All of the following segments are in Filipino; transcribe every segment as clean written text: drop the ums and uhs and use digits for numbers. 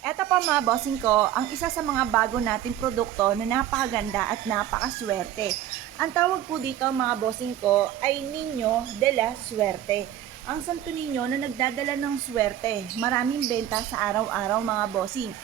Eto pa mga bossing ko, ang isa sa mga bago nating produkto na napakaganda at napakaswerte. Ang tawag po dito mga bossing ko ay Niño de la Suerte. Ang santo ninyo na nagdadala ng swerte. Maraming benta sa araw-araw mga bossing.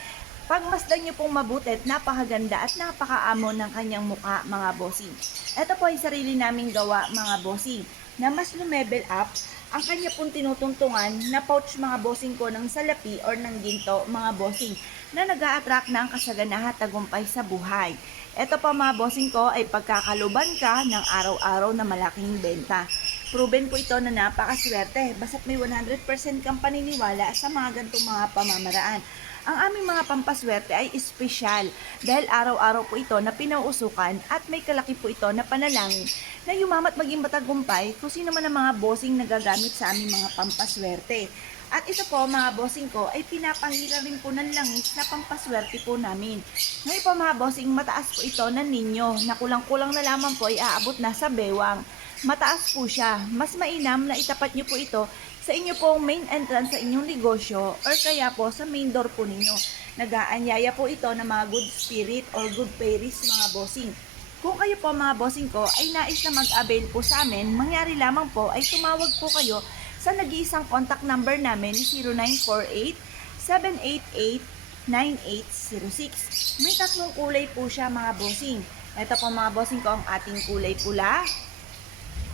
Pagmasdan nyo pong mabuti at napakaganda at napakaamo ng kanyang muka mga bossing. Ito po ay sarili naming gawa mga bossing na mas lumevel up ang kanya pong tinutungtungan na pouch mga bossing ko ng salapi or ng ginto mga bossing na nag-a-attract ng kasaganahan at tagumpay sa buhay. Ito pa mga bossing ko ay pagkakaluban ka ng araw-araw na malaking benta. Proven po ito na napakaswerte basta't may 100% kang paniniwala sa mga gantong mga pamamaraan. Ang aming mga pampaswerte ay espesyal dahil araw-araw po ito na pinauusukan at may kalaki po ito na panalangin na yumamat maging matagumpay kung sino man ang mga bossing na gagamit sa aming mga pampaswerte. At ito po mga bossing ko ay pinapahira rin po ng langis na pampaswerte po namin. Ngayon po mga bossing, mataas po ito na ninyo na kulang-kulang na lamang po ay aabot na sa bewang. Mataas po siya. Mas mainam na itapat nyo po ito sa inyo pong main entrance sa inyong negosyo or kaya po sa main door po ninyo. Nag-aanyaya po ito ng mga good spirit or good fairies mga bossing. Kung kayo po mga bossing ko ay nais na mag-avail po sa amin, mangyari lamang po ay tumawag po kayo sa nag-iisang contact number namin 0948 788 9806. May tatlong kulay po siya mga bossing. Ito po mga bossing ko ang ating kulay pula,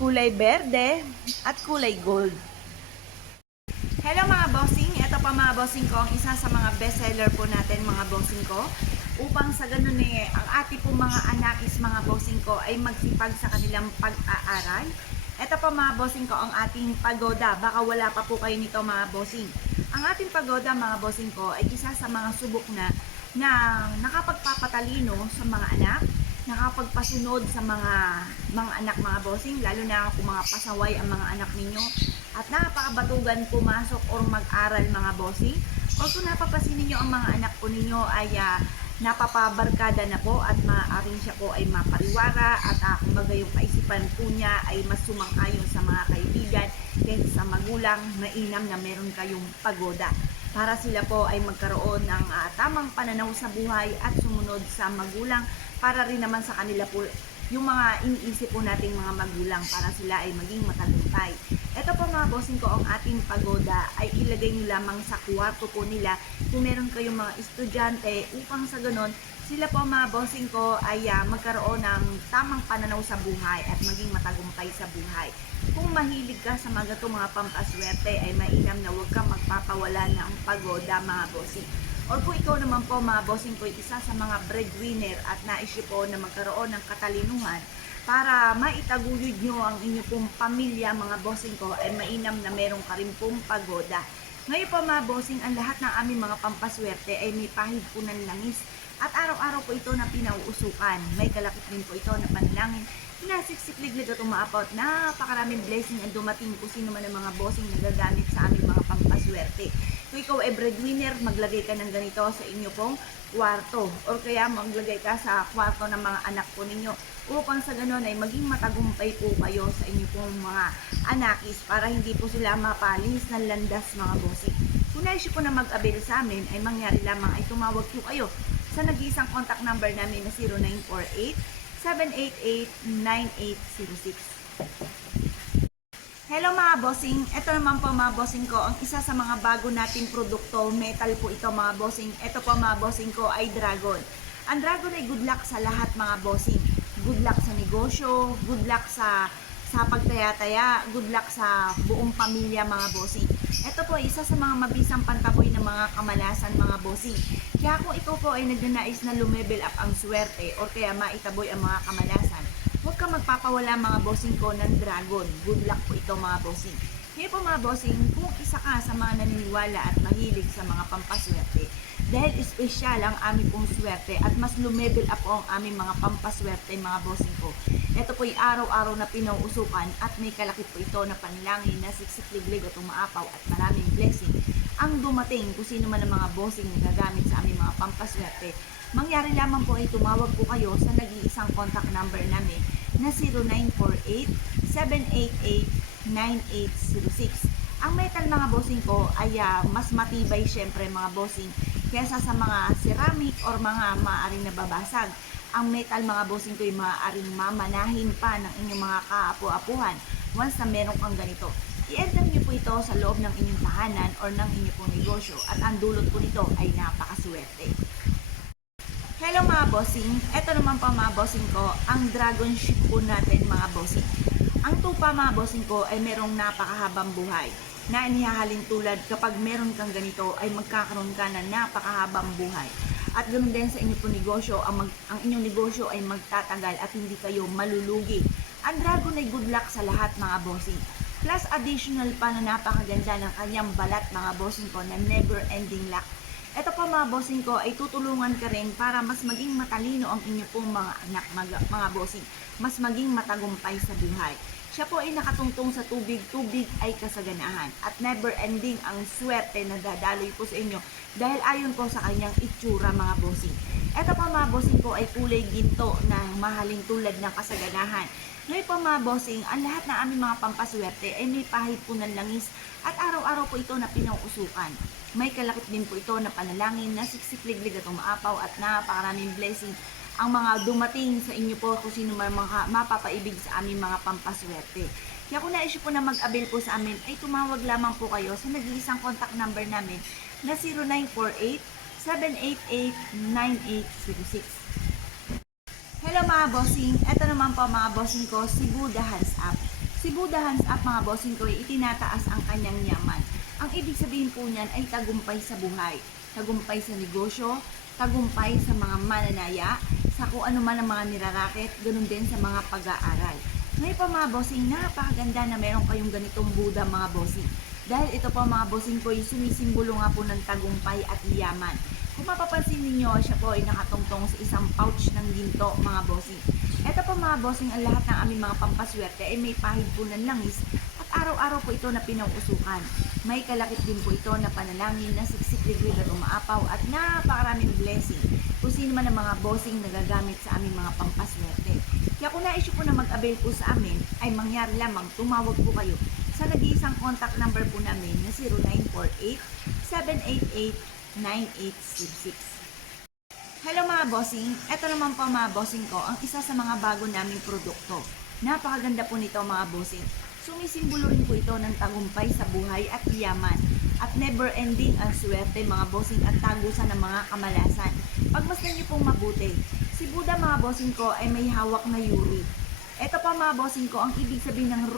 kulay berde, at kulay gold. Hello mga bossing, ito pa mga bossing ko ang isa sa mga bestseller po natin mga bossing ko. Upang sa ganun ang ating po mga anakis mga bossing ko ay magsipag sa kanilang pag-aaral. Ito pa mga bossing ko ang ating pagoda, baka wala pa po kayo nito mga bossing. Ang ating pagoda mga bossing ko ay isa sa mga subok na nakapagpapatalino sa mga anak, nakapagpasunod sa mga anak mga bossing, lalo na kung mga pasaway ang mga anak ninyo at napakabatugan pumasok or mag-aral mga bossing, o kung napapasin ninyo ang mga anak po ninyo ay napapabarkada na po at maaaring siya po ay mapariwara at kumbaga yung kaisipan po niya ay mas sumang-ayon sa mga kaibigan kaysa sa magulang, mainam na meron kayong pagoda para sila po ay magkaroon ng tamang pananaw sa buhay at sumunod sa magulang para rin naman sa kanila po yung mga iniisip po nating mga magulang para sila ay maging matagumpay. Ito po mga bossing ko, ang ating pagoda ay ilagay nyo lamang sa kwarto po nila kung meron kayong mga estudyante upang sa ganon sila po mga bossing ko ay magkaroon ng tamang pananaw sa buhay at maging matagumpay sa buhay. Kung mahilig ka sa mga mga pampaswerte ay mainam na huwag kang magpapawala ng pagoda mga bossing. Or kung ikaw naman po mga bossing ko isa sa mga breadwinner at nais nyo po na magkaroon ng katalinuhan para maitaguyod nyo ang inyo pong pamilya mga bossing ko ay mainam na meron ka rin pong pagoda. Ngayon po mga bossing, ang lahat ng aming mga pampaswerte ay may pahid po ng langis at araw-araw po ito na pinauusukan. May kalakip din po ito na panalangin na siksik-liglig at umaapot. Napakaraming blessing ang dumating kung sino man ang mga bossing na gagamit sa aming mga pampaswerte. Kung ikaw ay breadwinner, maglagay ka ng ganito sa inyo pong kwarto or kaya maglagay ka sa kwarto ng mga anak po ninyo upang sa ganon ay maging matagumpay po kayo sa inyo pong mga anakis para hindi po sila mapalis ng landas mga bossing. Kung nais po na mag-avail sa amin ay mangyari lamang ay tumawag po kayo sa nag-iisang contact number namin na 0948 788-9806. Hello mga bossing, ito naman po mga bossing ko, ang isa sa mga bago nating produkto, metal po ito mga bossing. Ito po mga bossing ko ay dragon. Ang dragon ay good luck sa lahat mga bossing. Good luck sa negosyo, good luck sa pagtaya-taya, good luck sa buong pamilya mga bossing. Ito po ay isa sa mga mabisang pantaboy ng mga kamalasan mga bossing. Kaya kung ikaw po ay nagnanais na lumevel up ang swerte o kaya maitaboy ang mga kamalasan, huwag kang magpapawala mga bossing ko ng dragon. Good luck po ito mga bossing. Kaya po mga bossing, kung isa ka sa mga naniniwala at mahilig sa mga pampaswerte, dahil espesyal ang aming pong swerte at mas lumevel up po ang aming mga pampaswerte mga bossing ko. Ito po ay araw-araw na pinauusukan at may kalakip po ito na panlangin na siksik-liglig at umaapaw at maraming blessing ang dumating kung sino man ang mga bossing na gagamit sa aming mga pampaswerte. Mangyari lamang po ay tumawag po kayo sa nag-iisang contact number namin na 0948-788-9806. Ang metal mga bossing ko ay mas matibay syempre mga bossing kesa sa mga ceramic or mga maaaring nababasag. Ang metal mga bossing ko ay maaaring mamanahin pa ng inyong mga kaapu-apuhan once na meron kang ganito. I-enter nyo po ito sa loob ng inyong tahanan or ng inyong pong negosyo at ang dulot po nito ay napakaswerte. Hello mga bossing, eto naman pa mga bossing ko, ang dragon ship po natin mga bossing. Ang tupa mga bossing ko ay merong napakahabang buhay na inihahalin tulad kapag meron kang ganito ay magkakaroon ka ng napakahabang buhay. At ganoon din sa inyong po negosyo, ang inyong negosyo ay magtatagal at hindi kayo malulugi. Ang dragon ay good luck sa lahat mga bossing. Plus additional pa na napakaganda ng kanyang balat mga bossing ko na never ending luck. Ito pa mga bossing ko ay tutulungan ka rin para mas maging matalino ang inyo pong mga anak mga bossing. Mas maging matagumpay sa buhay. Siya po ay nakatungtong sa tubig, tubig ay kasaganahan at never ending ang swerte na dadaloy po sa inyo dahil ayon po sa kanyang itsura mga bossing. Ito pa mga bossing ko ay kulay ginto na mahaling tulad ng kasaganahan. Ngayon po mga bossing, ang lahat ng aming mga pampaswerte ay may pahid po ng langis at araw-araw po ito na pinauusukan. May kalakip din po ito na panalangin na siksikliglig at umaapaw at napakaraming blessing ang mga dumating sa inyo po kung sino man mga mapapaibig sa aming mga pampaswerte. Kaya kung naisip po na mag-avail po sa amin, ay tumawag lamang po kayo sa nag-iisang contact number namin na 0948-788-9806. Hello mga bossing, eto naman po mga bossing ko, si Buddha Hands Up. Si Buddha Hands Up mga bossing ko ay itinataas ang kanyang yaman. Ang ibig sabihin po niyan ay tagumpay sa buhay, tagumpay sa negosyo, tagumpay sa mga mananaya, sa kung ano man ang mga nirarakit, ganun din sa mga pag-aaral. Ngayon pa mga bossing, napakaganda na meron kayong ganitong Buddha mga bossing. Dahil ito pa mga bossing ko ay sumisimbolo nga po ng tagumpay at yaman. Kung mapapansin ninyo, siya po ay nakatungtong sa isang pouch ng ginto mga bossing. Ito po mga bossing, ang lahat ng aming mga pampaswerte ay may pahid po ng langis at araw-araw po ito na pinauusukan. May kalakip din po ito na panalangin na siksikliglig at umaapaw at napakaraming blessing kung sino man ang mga bossing na gagamit sa aming mga pampaswerte. Kaya kung na-issue po na mag-avail po sa amin, ay mangyari lamang tumawag po kayo sa nag-iisang contact number po namin na 0948-788-9866. Hello mga bossing, eto naman po mga bossing ko, ang isa sa mga bago naming produkto. Napakaganda po nito mga bossing. Sumisimbolo rin po ito ng tagumpay sa buhay at yaman at never ending ang swerte mga bossing at tagusan ng mga kamalasan. Pagmasdan niyo pong mabuti, si Buddha mga bossing ko ay may hawak na yuri. Ito pa mga bossing ko, ang ibig sabihin ng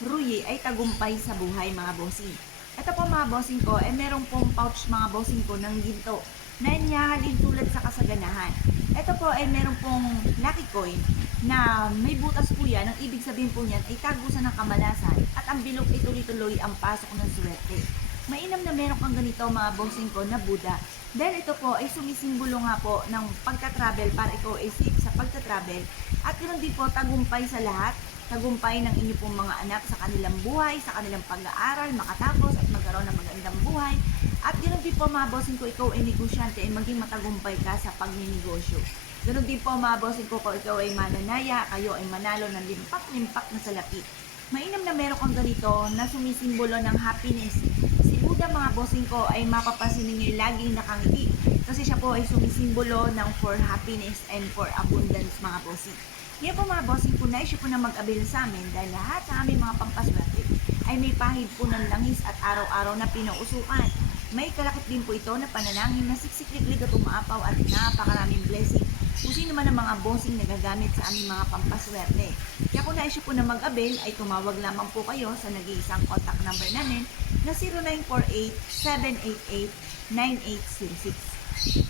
ruye ay tagumpay sa buhay mga bossing. Ito pa mga bossing ko ay merong pong pouch mga bossing ko ng ginto na inihahalin tulad sa kasaganahan. Ito po ay meron pong lucky coin na may butas po yan. Ang ibig sabihin po niyan ay tagusan ng kamalasan at ang bilog ay tuloy-tuloy ang pasok ng swerte. Mainam na meron kang ganito mga bossing ko na Buddha dahil ito po ay sumisimbolo nga po ng pagka-travel para ikaw ay safe sa pagka-travel at ganoon din po tagumpay sa lahat, tagumpay ng inyo pong mga anak sa kanilang buhay, sa kanilang pag-aaral, makatapos at magkaroon ng magandang buhay. At ganoon din po mga bossing ko, ikaw ay negosyante ay maging matagumpay ka sa pagninegosyo. Ganoon din po mga bossing ko, kung ikaw ay mananaya, kayo ay manalo ng limpak-limpak na salapi. Mainam na meron kang ganito na sumisimbolo ng happiness. Si Buddha mga bossing ko ay mapapansin ninyo laging nakangiti kasi siya po ay sumisimbolo ng for happiness and for abundance mga bossing. Ngayon po mga bossing ko, na-issue po na mag-avail sa amin dahil lahat ng aming mga pampaswerte ay may pahid po ng langis at araw-araw na pinauusukan. May kalakip din po ito na panalangin na siksikliglig at umaapaw at napakaraming blessing kung sino man ang mga bossing na gagamit sa aming mga pampaswerte. Kaya kung na-issue po na mag-avail, ay tumawag lamang po kayo sa nag-iisang contact number namin na 0948-788-9806.